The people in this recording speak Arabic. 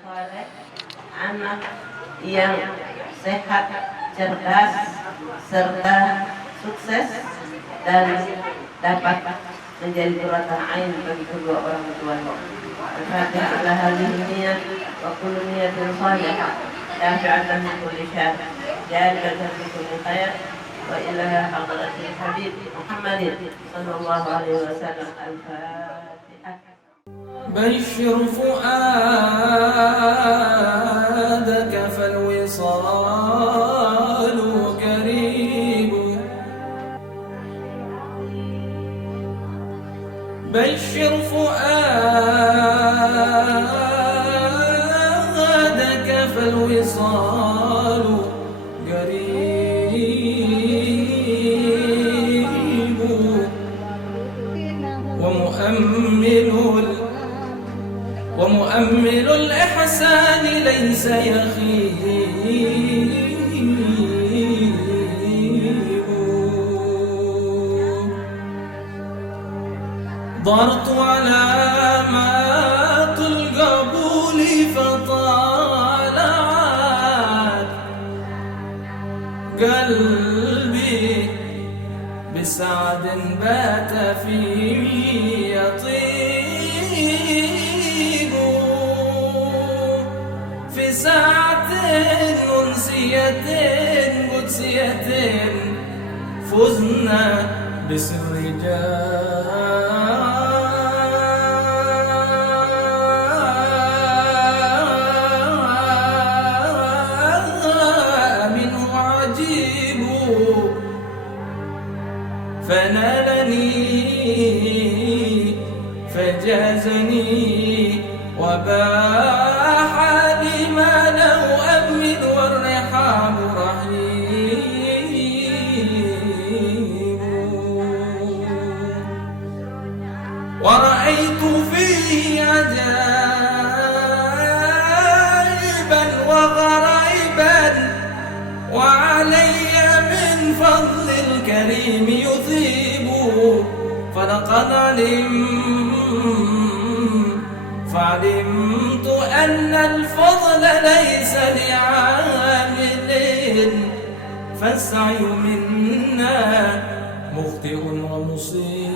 soleh, anak yang sehat, cerdas, serta sukses dan dapat menjadi qurratan ain bagi kedua orang tuanya. Al-Fatihah ala hadhihi niyyah wa kullu niyyatin salihah dafi'atan min kulli syarr jalibatan min kulli khair wa ila hadratil habib Muhammadin sallallahu alaihi wasallam. Al-Fatihah. بشر فؤادك فالوصال قريب. بشر فؤادك فالوصال قريب. ومؤمل الإحسان ليس يخيب. ضرت علامات القبول فطالعت قلبي بسعد بات فيه يطيب. في ساعة أنسية قدسية فزنا بسر منه عجيب. فنالني فجازني وباح لي ما له أمن والرحاب رحيم. ورأيت فيه عجائبا وغرائبا وعلي من فضل الكريم يثيب. فلقد فعلمت أن الفضل ليس لعامل فالسعي منا مخطئ ومصيب.